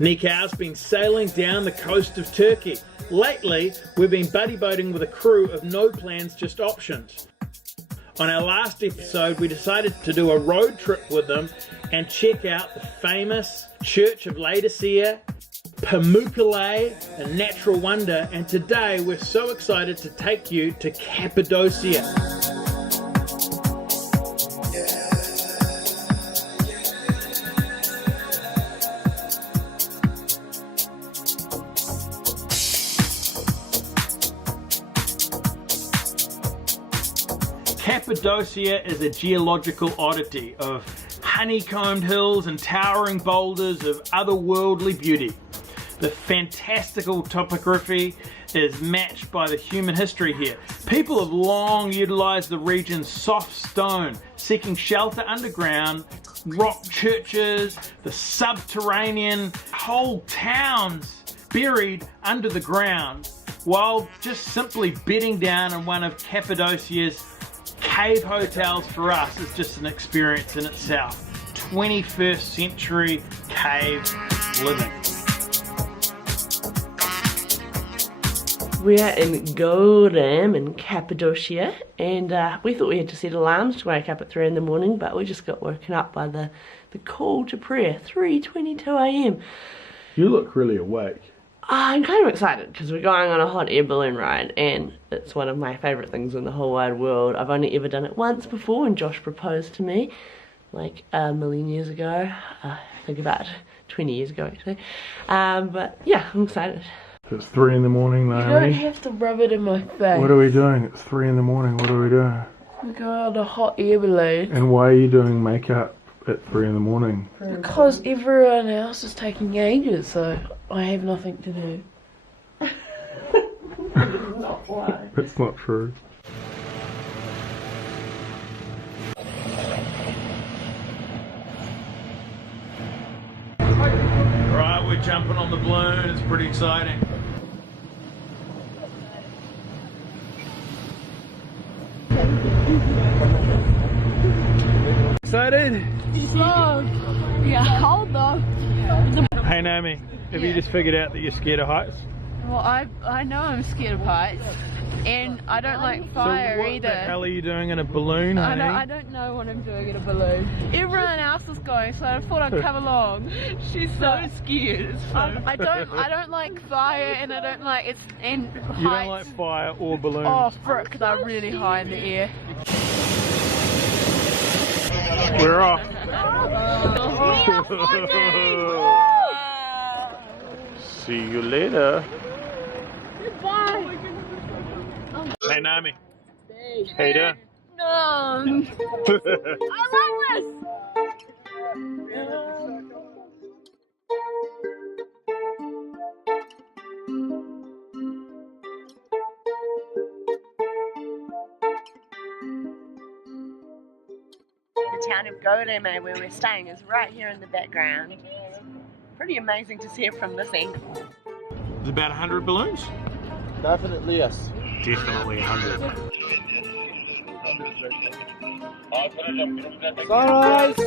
Nikau's been sailing down the coast of Turkey. Lately, we've been buddy boating with a crew of no plans, just options. On our last episode, we decided to do a road trip with them and check out the famous Church of Laodicea, Pamukkale, a natural wonder, and today we're so excited to take you to Cappadocia. Cappadocia is a geological oddity of honeycombed hills and towering boulders of otherworldly beauty. The fantastical topography is matched by the human history here. People have long utilized the region's soft stone, seeking shelter underground, rock churches, the subterranean, whole towns buried under the ground, while just simply bedding down in one of Cappadocia's cave hotels. For us is just an experience in itself. 21st century cave living. We're in Göreme in Cappadocia, and we thought we had to set alarms to wake up at 3 in the morning, but we just got woken up by the call to prayer, 3:22 AM. You look really awake. I'm kind of excited because we're going on a hot air balloon ride, and it's one of my favourite things in the whole wide world. I've only ever done it once before, and Josh proposed to me like a million years ago. I think about 20 years ago actually. But yeah, I'm excited. It's 3 in the morning, Naomi. You don't have to rub it in my face. What are we doing? It's 3 in the morning. What are we doing? We're going on a hot air balloon. And why are you doing makeup at 3 in the morning? Because everyone else is taking ages, so I have nothing to do. Not why. That's not true. Right, we're jumping on the balloon. It's pretty exciting. Excited? So, yeah, hold on. Hey Naomi, have you just figured out that you're scared of heights? Well, I know I'm scared of heights, and I don't like fire so what either. the hell are you doing in a balloon, honey? I don't know what I'm doing in a balloon. Everyone else is going, so I thought I'd come along. She's so scared. I don't like fire, and I don't like it's and heights. You don't like fire or balloons? Oh frick, they're really high in the air. We're off. See you later. Goodbye. Hey Naomi. How you doing? No. I love this. The town of Göreme, where we're staying, is right here in the background. Pretty amazing to see it from this angle. There's about 100 balloons? Definitely yes. Definitely 100. Sunrise!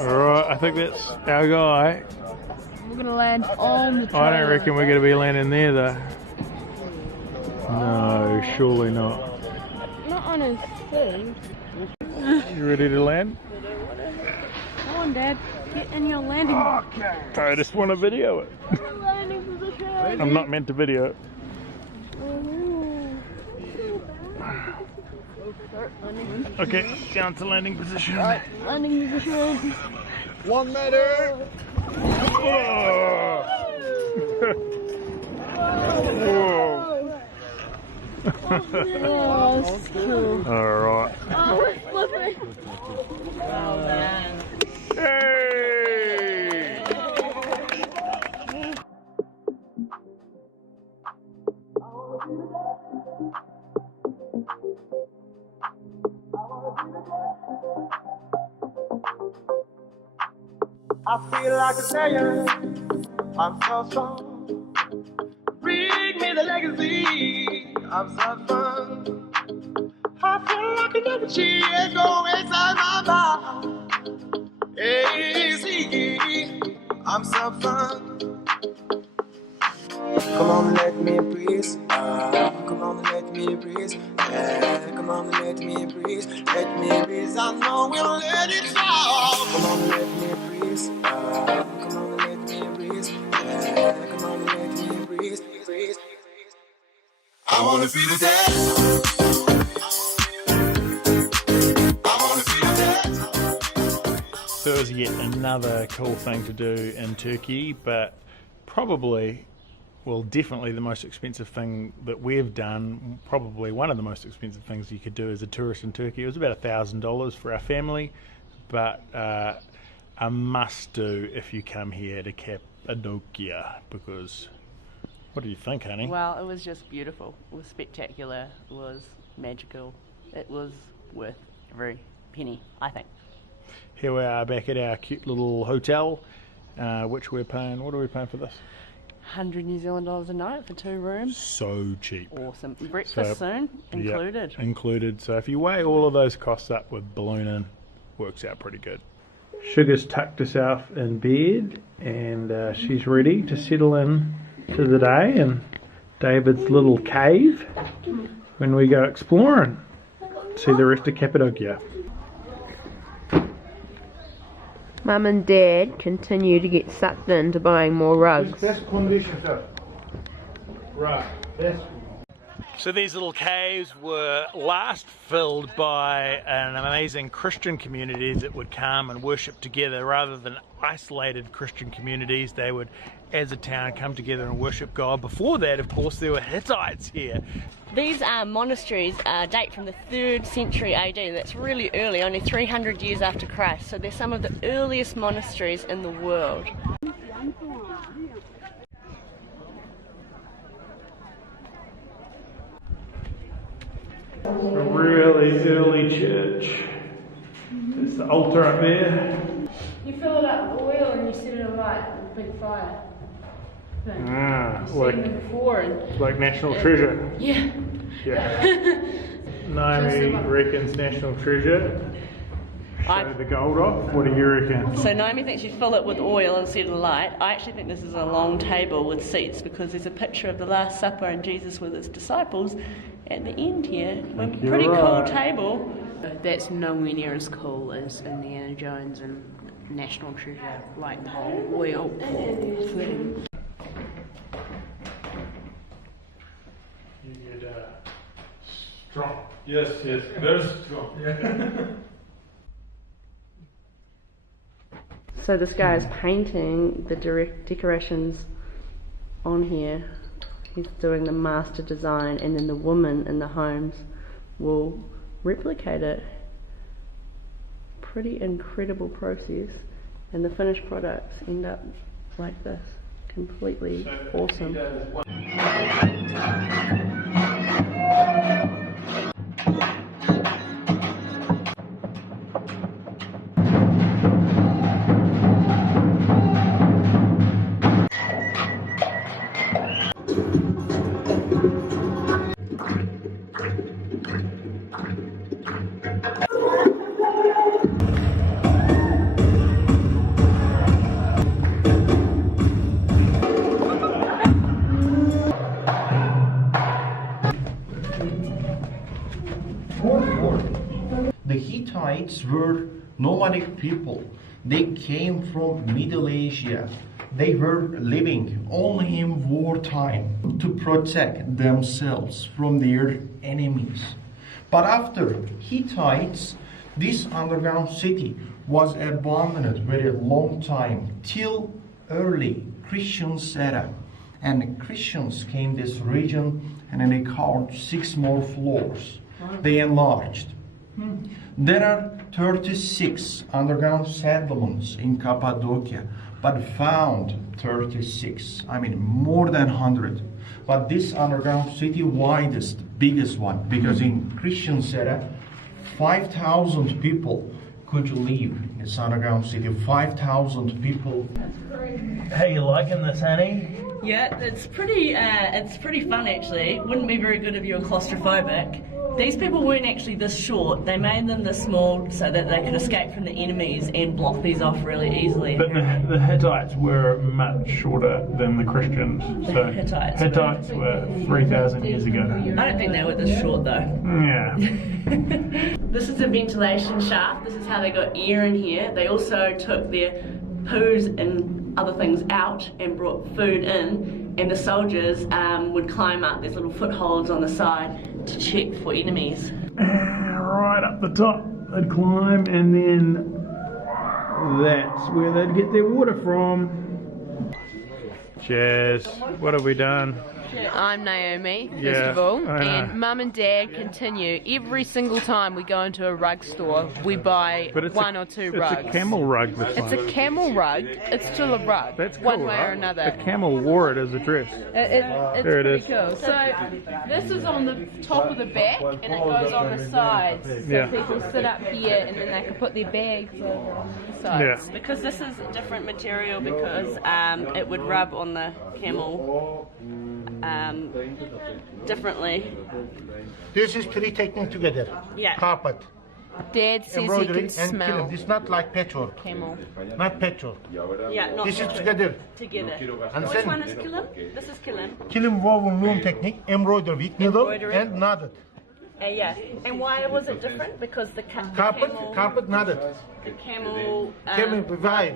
Alright, I think that's our guy. We're gonna land on the trailer. I don't reckon we're going to be landing there though. No, surely not. Not on his thing. You ready to land? Come on, Dad. Get in your landing. I just want to video it. Landing position. I'm not meant to video it. Okay, down to landing position. Landing position. 1 meter! Whoa. Whoa. Oh, that's cool. Alright. Oh, it's flipping. Hey! I feel like a sailor, I'm so strong. Bring me the legacy of some fun. I feel like another cheer go inside my mouth. Hey, see, I'm so fun. Come on, let me breathe. Come on, let me breathe. Yeah, come on, let me breathe. Let me breathe. I know we'll let it fall. Come on, let me breathe. Come on, let me breathe. Yeah, come on, let me breathe. Breathe. I wanna feel the dance. I wanna feel the dance. So it was yet another cool thing to do in Turkey, but probably, well, definitely the most expensive thing that we've done, probably one of the most expensive things you could do as a tourist in Turkey. It was about $1,000 for our family, but a must do if you come here to Cappadocia, because what do you think, honey? Well, it was just beautiful. It was spectacular. It was magical. It was worth every penny, I think. Here we are back at our cute little hotel, which we're paying, what are we paying for this? 100 New Zealand dollars a night for 2 rooms. So cheap. Awesome. Breakfast soon included. Yep, included. So if you weigh all of those costs up with ballooning, works out pretty good. Sugar's tucked herself in bed, and she's ready to settle in to the day and David's little cave when we go exploring. See the rest of Cappadocia. Mum and Dad continue to get sucked into buying more rugs. That's condition stuff. Right, that's... So these little caves were last filled by an amazing Christian community that would come and worship together rather than isolated Christian communities. They would, as a town, come together and worship God. Before that, of course, there were Hittites here. These monasteries date from the 3rd century AD. That's really early, only 300 years after Christ. So they're some of the earliest monasteries in the world. A really early church. There's the altar up there. You fill it up with oil and you set it alight with a big fire. Ah, like National Treasure. Yeah. Yeah. Naomi reckons National Treasure. Show the gold off. What do you reckon? So Naomi thinks you fill it with oil and set it alight. I actually think this is a long table with seats because there's a picture of the Last Supper and Jesus with his disciples at the end here. Pretty cool table. That's nowhere near as cool as Indiana Jones and National Treasure, like the whole oil thing. You get strong. Yes, very strong. Yeah. So this guy is painting the direct decorations on here. He's doing the master design, and then the women in the homes will replicate it. Pretty incredible process, and the finished products end up like this. Completely awesome. The Hittites were nomadic people. They came from Middle Asia. They were living only in wartime to protect themselves from their enemies. But after Hittites, this underground city was abandoned very long time till early Christian era. And Christians came this region and then they carved 6 more floors. They enlarged. There are 36 underground settlements in Cappadocia, but found 36. I mean, more than 100. But this underground city, widest, biggest one, because in Christian era, 5,000 people could live in this underground city. 5,000 people. How you liking this, honey? Yeah, it's pretty fun actually. Wouldn't be very good if you were claustrophobic. These people weren't actually this short. They made them this small so that they could escape from the enemies and block these off really easily. But the Hittites were much shorter than the Christians. So Hittites were 3,000 years ago. I don't think they were this short though. Yeah. This is a ventilation shaft. This is how they got air in here. They also took their poos and other things out and brought food in, and the soldiers would climb up these little footholds on the side to check for enemies. Right up the top they'd climb, and then that's where they'd get their water from. Cheers. What have we done? I'm Naomi, first of all, and Mum and Dad continue. Every single time we go into a rug store, we buy one or two rugs. It's a camel rug this It's a camel rug. It's still a rug. That's cool, one way right? or another. A camel wore it as a dress. It's There it pretty is. cool. So this is on the top of the back, and it goes on the sides. So Yeah. people sit up here, and then they can put their bags over on the sides. Yeah. Because this is a different material, because it would rub on the camel differently. This is three techniques together. Yeah. Carpet, Dad says he embroidery, can and smell kilim. It's not like patchwork. camel. Not patchwork. Yeah, not This is together. together. Which Understand? one is kilim? This is kilim. Kilim woven loom technique, embroidery with needle Embroidery. and knotted. Yeah. And why was it different? Because the Carpet knotted. the camel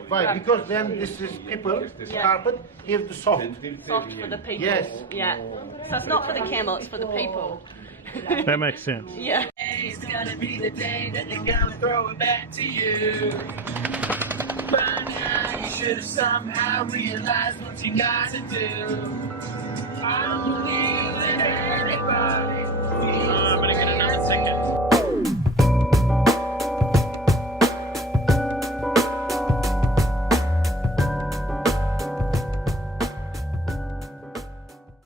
Why? Because then this is people, carpet, here's the soft. soft for the people. Yes. Yeah. So it's not for the camel, it's for the people. That makes sense. Yeah. It's gonna be the day that they're gonna throw it back to you. By now, you should have somehow realized what you gotta do. I don't believe in anybody.